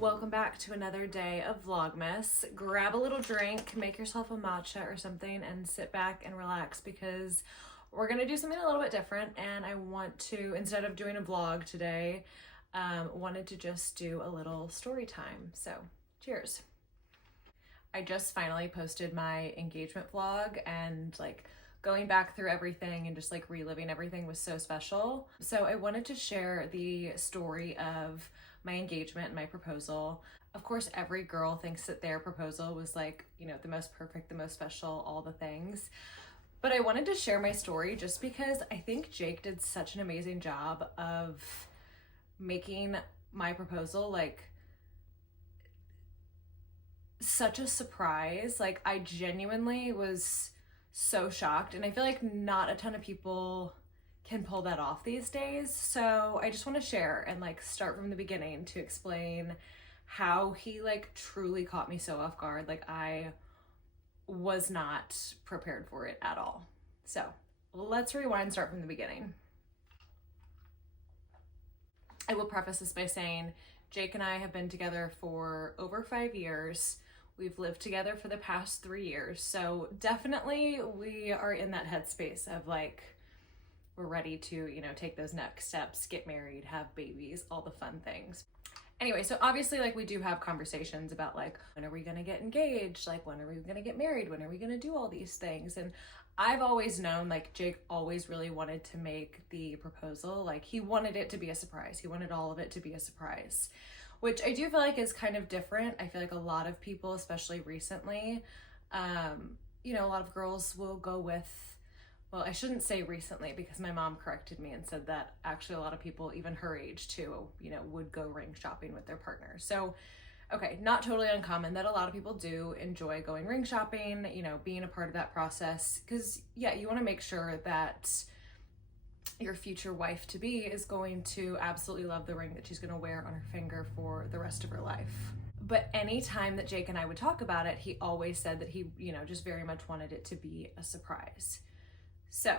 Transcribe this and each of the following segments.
Welcome back to another day of Vlogmas. Grab a little drink, make yourself a matcha or something, and sit back and relax because we're gonna do something a little bit different. And I want to, instead of doing a vlog today, wanted to just do a little story time. So cheers. I just finally posted my engagement vlog, and going back through everything and just reliving everything was so special. So I wanted to share the story of my engagement and my proposal. Of course, every girl thinks that their proposal was the most perfect, the most special, all the things. But I wanted to share my story just because I think Jake did such an amazing job of making my proposal such a surprise. I genuinely was so shocked, and I feel like not a ton of people can pull that off these days. So I just want to share and start from the beginning to explain how he truly caught me so off guard. I was not prepared for it at all. So let's rewind, start from the beginning. I will preface this by saying Jake and I have been together for over 5 years. We've lived together for the past 3 years. So definitely we are in that headspace of we're ready to, take those next steps, get married, have babies, all the fun things. Anyway, so obviously we do have conversations about when are we gonna get engaged? When are we gonna get married? When are we gonna do all these things? And I've always known Jake always really wanted to make the proposal. He wanted it to be a surprise. He wanted all of it to be a surprise, which I do feel is kind of different. I feel a lot of people, especially recently, a lot of girls will go with, well, I shouldn't say recently because my mom corrected me and said that actually a lot of people, even her age too, would go ring shopping with their partner. So, okay, not totally uncommon that a lot of people do enjoy going ring shopping, being a part of that process. Because yeah, you want to make sure that your future wife-to-be is going to absolutely love the ring that she's going to wear on her finger for the rest of her life. But any time that Jake and I would talk about it, he always said that he, just very much wanted it to be a surprise. So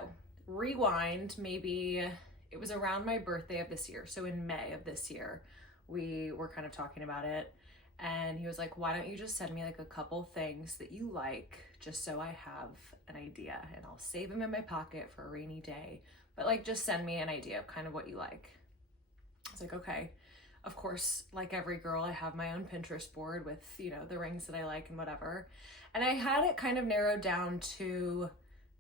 rewind, maybe it was around my birthday of this year. So in May of this year, we were kind of talking about it, and he was like, why don't you just send me a couple things that you like, just so I have an idea, and I'll save them in my pocket for a rainy day. But just send me an idea of kind of what you like. I was like, okay. Of course, like every girl, I have my own Pinterest board with, the rings that I like and whatever. And I had it kind of narrowed down to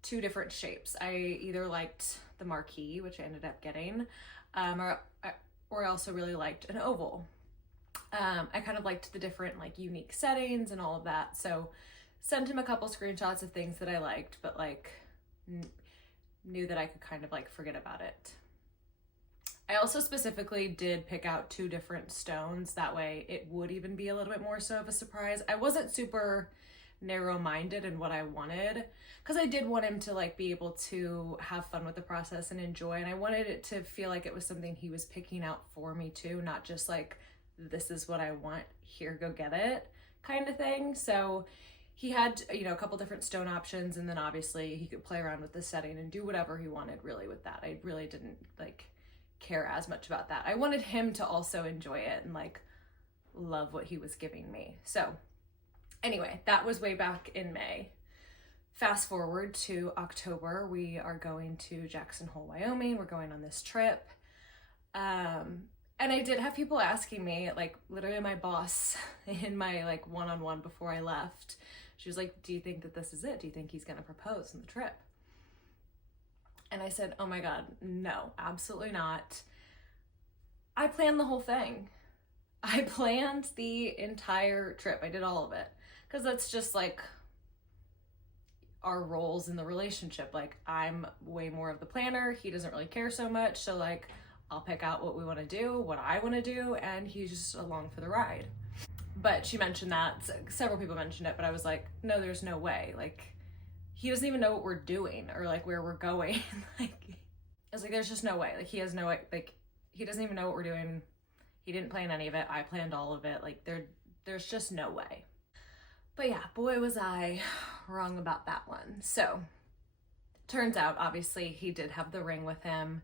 2 different shapes. I either liked the marquee, which I ended up getting, or I also really liked an oval. I kind of liked the different unique settings and all of that. So sent him a couple screenshots of things that I liked, but knew that I could kind of forget about it. I also specifically did pick out 2 different stones. That way it would even be a little bit more so of a surprise. I wasn't super narrow-minded in what I wanted, because I did want him to be able to have fun with the process and enjoy, and I wanted it to feel like it was something he was picking out for me too, not just this is what I want, here, go get it kind of thing. So he had a couple different stone options, and then obviously he could play around with the setting and do whatever he wanted really with that. I really didn't care as much about that. I wanted him to also enjoy it and love what he was giving me. So anyway, that was way back in May. Fast forward to October, we are going to Jackson Hole, Wyoming. We're going on this trip. And I did have people asking me, literally my boss in my one-on-one before I left, she was like, do you think that this is it? Do you think he's gonna propose on the trip? And I said, oh my God, no, absolutely not. I planned the whole thing. I planned the entire trip. I did all of it. Because that's just our roles in the relationship. I'm way more of the planner. He doesn't really care so much. So I'll pick out what we want to do, what I want to do, and he's just along for the ride. But she mentioned that, several people mentioned it, but I was like, no, there's no way. He doesn't even know what we're doing or where we're going. I was like, there's just no way. He has no, he doesn't even know what we're doing. He didn't plan any of it. I planned all of it. There's just no way. But yeah, boy, was I wrong about that one. So turns out, obviously, he did have the ring with him.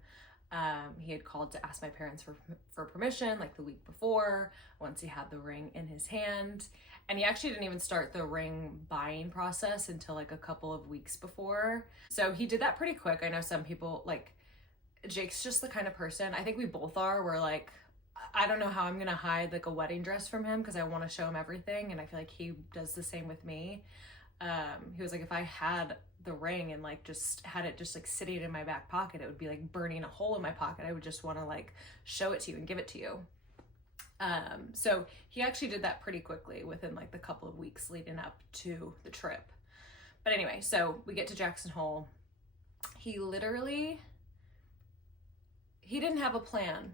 He had called to ask my parents for permission like the week before, once he had the ring in his hand. And he actually didn't even start the ring buying process until like a couple of weeks before. So he did that pretty quick. I know some people, like, Jake's just the kind of person, I think we both are, we're like, I don't know how I'm gonna hide like a wedding dress from him because I want to show him everything, and I feel like he does the same with me. He was like, if I had the ring and like just had it just like sitting in my back pocket, it would be like burning a hole in my pocket. I would just want to like show it to you and give it to you. So he actually did that pretty quickly within like the couple of weeks leading up to the trip. But anyway, so we get to Jackson Hole. He didn't have a plan.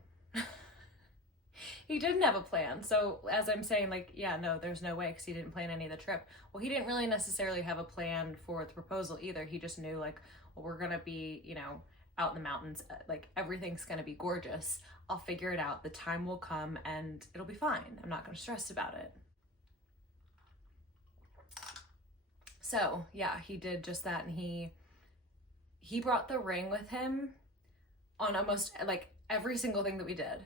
He didn't have a plan. So as I'm saying, like, yeah, no, there's no way, because he didn't plan any of the trip. Well, he didn't really necessarily have a plan for the proposal either. He just knew, like, well, we're gonna be, you know, out in the mountains, like everything's gonna be gorgeous. I'll figure it out. The time will come and it'll be fine. I'm not gonna stress about it. So yeah, he did just that, and he brought the ring with him on almost like every single thing that we did.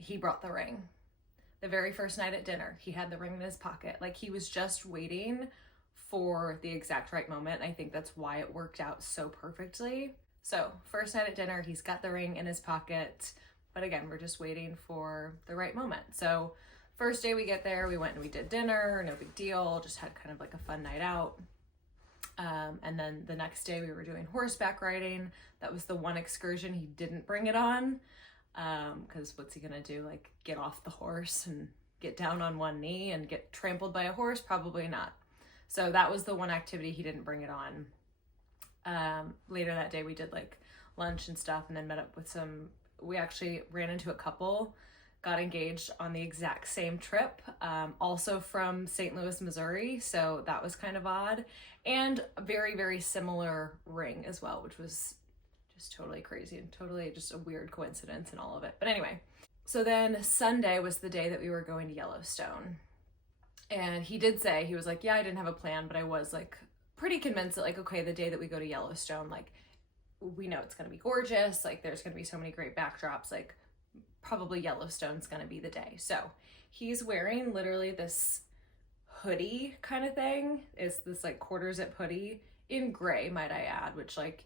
He brought the ring. The very first night at dinner, he had the ring in his pocket. Like, he was just waiting for the exact right moment. I think that's why it worked out so perfectly. So first night at dinner, he's got the ring in his pocket. But again, we're just waiting for the right moment. So first day we get there, we went and we did dinner, no big deal, just had kind of like a fun night out. And then the next day we were doing horseback riding. That was the one excursion he didn't bring it on. Because what's he gonna do? Like, get off the horse and get down on one knee and get trampled by a horse? Probably not. So that was the one activity he didn't bring it on. Later that day we did like lunch and stuff, and then met up with we actually ran into a couple, got engaged on the exact same trip, also from St. Louis, Missouri. So that was kind of odd, and a very, very similar ring as well, which was just totally crazy and totally just a weird coincidence in all of it. But anyway, so then Sunday was the day that we were going to Yellowstone. And he did say, he was like, yeah, I didn't have a plan, but I was like pretty convinced that like, okay, the day that we go to Yellowstone, like, we know it's going to be gorgeous. Like, there's going to be so many great backdrops. Like, probably Yellowstone's going to be the day. So he's wearing literally this hoodie kind of thing. It's this like quarter zip hoodie in gray, might I add, which, like,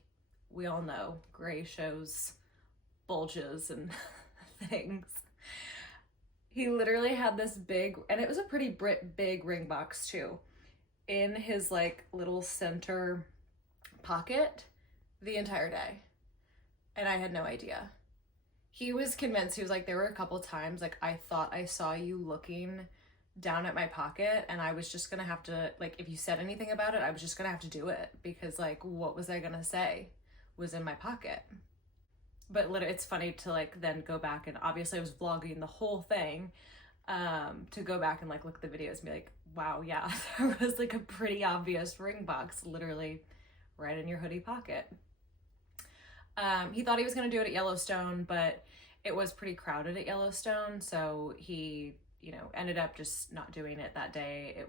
we all know gray shows bulges and things. He literally had this big, and it was a pretty big ring box too, in his like little center pocket the entire day. And I had no idea. He was convinced, he was like, there were a couple times like I thought I saw you looking down at my pocket, and I was just gonna have to, like, if you said anything about it, I was just gonna have to do it, because like, what was I gonna say was in my pocket? But literally, it's funny to like then go back, and obviously I was vlogging the whole thing, to go back and like look at the videos and be like, wow, yeah, there was like a pretty obvious ring box literally right in your hoodie pocket. He thought he was going to do it at Yellowstone, but it was pretty crowded at Yellowstone, so he, you know, ended up just not doing it that day.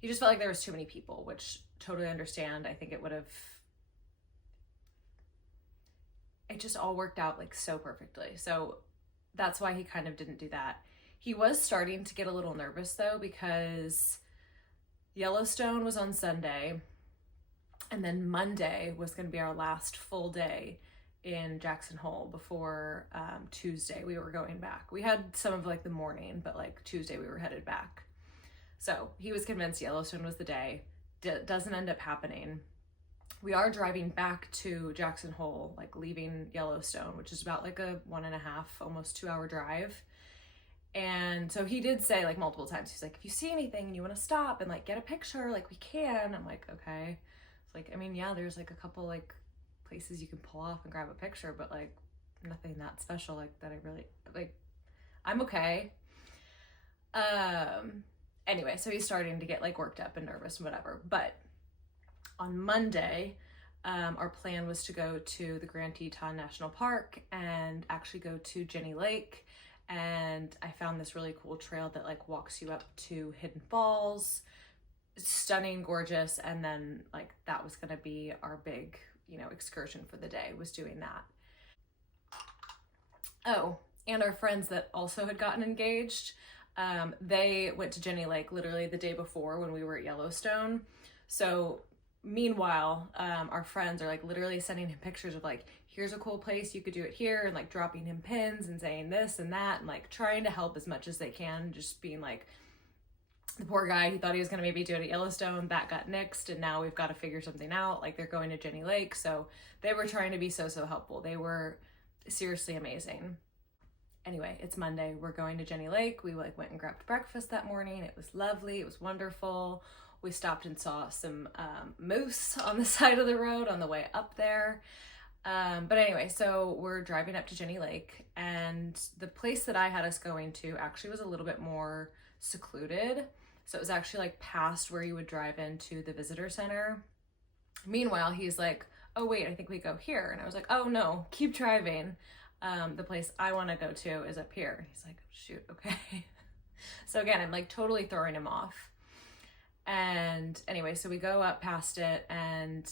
He just felt like there was too many people, which totally understand. I think it just all worked out like so perfectly. So that's why he kind of didn't do that. He was starting to get a little nervous though, because Yellowstone was on Sunday, and then Monday was going to be our last full day in Jackson Hole before Tuesday we were going back. We had some of like the morning, but like Tuesday we were headed back. So he was convinced Yellowstone was the day. Doesn't end up happening. We are driving back to Jackson Hole, like leaving Yellowstone, which is about like a 1.5, almost 2-hour drive. And so he did say like multiple times, he's like, if you see anything and you want to stop and like get a picture, like we can. I'm like, okay. It's like, I mean, yeah, there's like a couple like places you can pull off and grab a picture, but like nothing that special like that. I really like, I'm okay. Anyway, so he's starting to get like worked up and nervous and whatever. But on Monday, our plan was to go to the Grand Teton National Park and actually go to Jenny Lake. And I found this really cool trail that like walks you up to Hidden Falls. It's stunning, gorgeous. And then like that was gonna be our big, you know, excursion for the day, was doing that. Oh, and our friends that also had gotten engaged, they went to Jenny Lake literally the day before when we were at Yellowstone. So meanwhile, our friends are like literally sending him pictures of like, here's a cool place, you could do it here, and like dropping him pins and saying this and that, and like trying to help as much as they can, just being like, the poor guy, he thought he was going to maybe do it at Yellowstone, that got nixed, and now we've got to figure something out. Like, they're going to Jenny Lake, so they were trying to be so helpful. They were seriously amazing. Anyway, it's Monday. We're going to Jenny Lake. We like went and grabbed breakfast that morning. It was lovely. It was wonderful. We stopped and saw some moose on the side of the road on the way up there. But anyway, so we're driving up to Jenny Lake, and the place that I had us going to actually was a little bit more secluded. So it was actually like past where you would drive into the visitor center. Meanwhile, he's like, oh wait, I think we go here. And I was like, oh no, keep driving. The place I want to go to is up here. He's like, shoot, okay. So again, I'm like totally throwing him off. And anyway, so we go up past it and,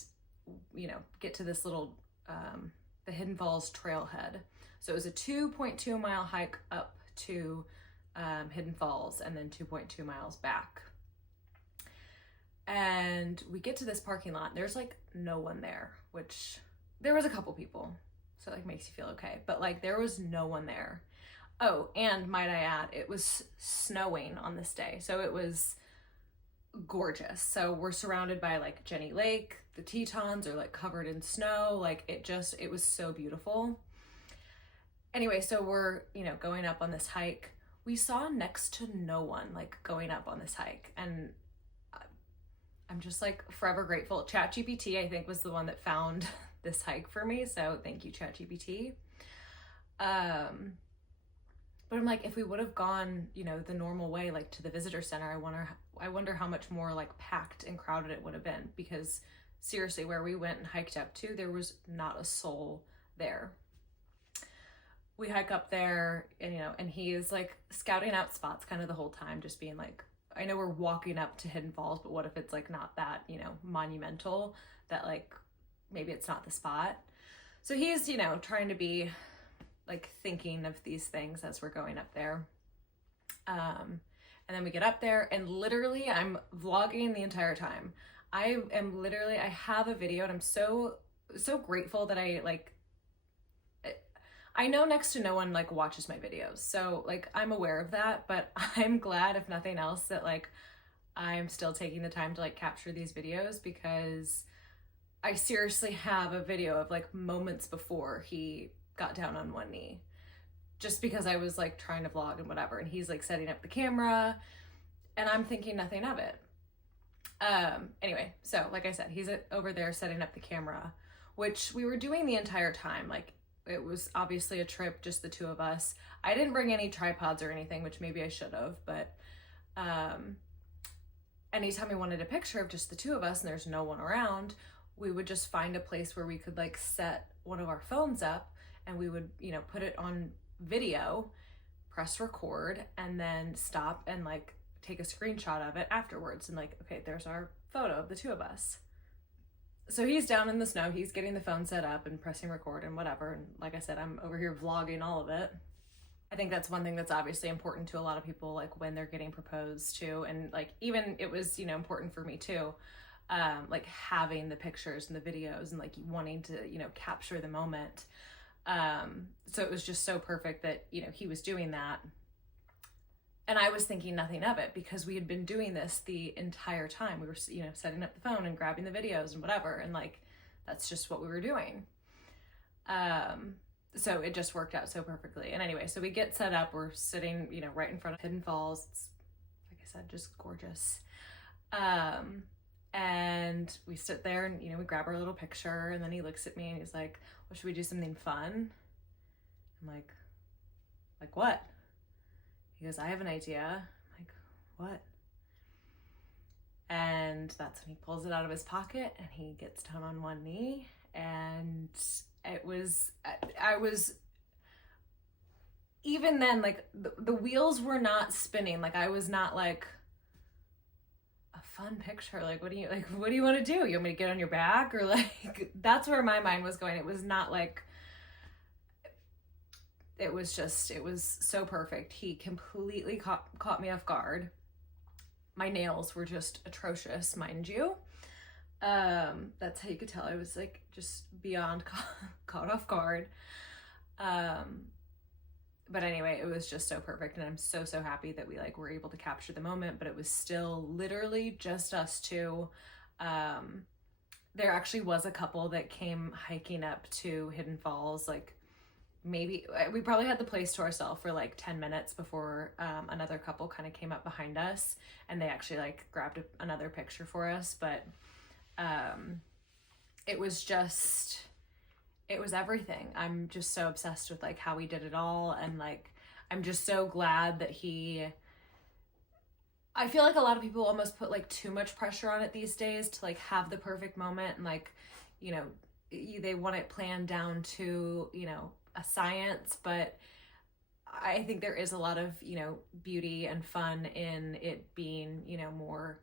you know, get to this little, the Hidden Falls trailhead. So it was a 2.2 mile hike up to Hidden Falls and then 2.2 miles back. And we get to this parking lot. There's like no one there, which there was a couple people. So it like makes you feel okay. But like there was no one there. Oh, and might I add, it was snowing on this day. So it was gorgeous. So we're surrounded by like Jenny Lake. The Tetons are like covered in snow. Like it was so beautiful. Anyway, so we're, you know, going up on this hike. We saw next to no one like going up on this hike. And I'm just like forever grateful. ChatGPT, I think, was the one that found this hike for me. So thank you, ChatGPT. But I'm like, if we would have gone, you know, the normal way, like to the visitor center, I wonder how much more like packed and crowded it would have been, because seriously, where we went and hiked up to, there was not a soul there. We hike up there and, you know, and he is like scouting out spots kind of the whole time, just being like, I know we're walking up to Hidden Falls, but what if it's like not that, you know, monumental, that like maybe it's not the spot. So he's, you know, trying to be like thinking of these things as we're going up there. And then we get up there and literally I'm vlogging the entire time. I have a video, and I'm so grateful that I know next to no one like watches my videos. So like I'm aware of that, but I'm glad, if nothing else, that like I'm still taking the time to like capture these videos, because I seriously have a video of like moments before he got down on one knee, just because I was like trying to vlog and whatever, and he's like setting up the camera and I'm thinking nothing of it. Anyway, so like I said, he's over there setting up the camera, which we were doing the entire time. Like it was obviously a trip, just the two of us. I didn't bring any tripods or anything, which maybe I should have, but anytime we wanted a picture of just the two of us and there's no one around, we would just find a place where we could like set one of our phones up, and we would, you know, put it on video, press record, and then stop and like take a screenshot of it afterwards. And like, okay, there's our photo of the two of us. So he's down in the snow, he's getting the phone set up and pressing record and whatever. And like I said, I'm over here vlogging all of it. I think that's one thing that's obviously important to a lot of people, like when they're getting proposed to. And like, even it was, you know, important for me too. Like having the pictures and the videos and like wanting to, you know, capture the moment. So it was just so perfect that, you know, he was doing that. And I was thinking nothing of it, because we had been doing this the entire time. We were, you know, setting up the phone and grabbing the videos and whatever. And like, that's just what we were doing. So it just worked out so perfectly. And anyway, so we get set up, we're sitting, you know, right in front of Hidden Falls. It's, like I said, just gorgeous. And we sit there and, you know, we grab our little picture, and then he looks at me and he's like, well, should we do something fun? I'm like what? He goes, I have an idea. I'm like, what? And that's when he pulls it out of his pocket and he gets down on one knee. And it was, I was, even then, like the wheels were not spinning. Like I was not like, a fun picture. Like, what do you want to do? You want me to get on your back? Or like, that's where my mind was going. It was not like, it was so perfect. He completely caught me off guard. My nails were just atrocious, mind you. That's how you could tell I was like just beyond caught off guard. But anyway, it was just so perfect, and I'm so happy that we like were able to capture the moment, but it was still literally just us two. There actually was a couple that came hiking up to Hidden Falls, like maybe we probably had the place to ourselves for like 10 minutes before another couple kind of came up behind us, and they actually like grabbed another picture for us. But it was everything. I'm just so obsessed with like how we did it all, and like I'm just so glad that I feel like a lot of people almost put like too much pressure on it these days to like have the perfect moment, and like, you know, they want it planned down to, you know, a science. But I think there is a lot of, you know, beauty and fun in it being, you know, more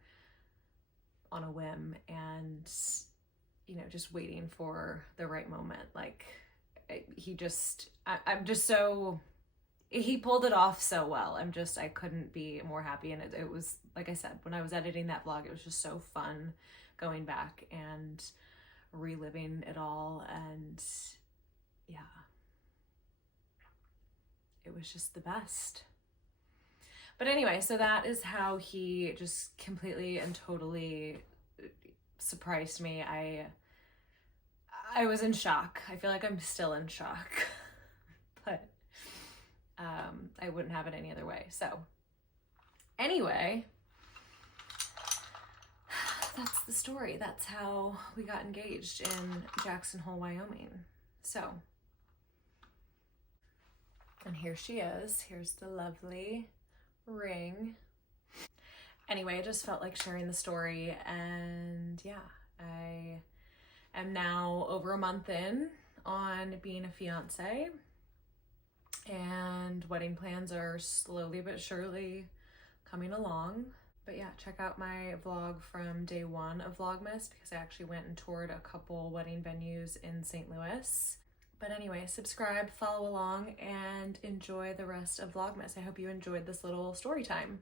on a whim, and, you know, just waiting for the right moment. Like I'm just so, he pulled it off so well. I couldn't be more happy. And it was, like I said, when I was editing that vlog, it was just so fun going back and reliving it all. And yeah, it was just the best. But anyway, so that is how he just completely and totally surprised me. I was in shock. I feel like I'm still in shock. But I wouldn't have it any other way. So anyway, that's the story. That's how we got engaged in Jackson Hole, Wyoming. So, and here she is. Here's the lovely ring. Anyway, I just felt like sharing the story, and yeah, I am now over a month in on being a fiance, and wedding plans are slowly but surely coming along. But yeah, check out my vlog from day one of Vlogmas, because I actually went and toured a couple wedding venues in St. Louis. But anyway, subscribe, follow along, and enjoy the rest of Vlogmas. I hope you enjoyed this little story time.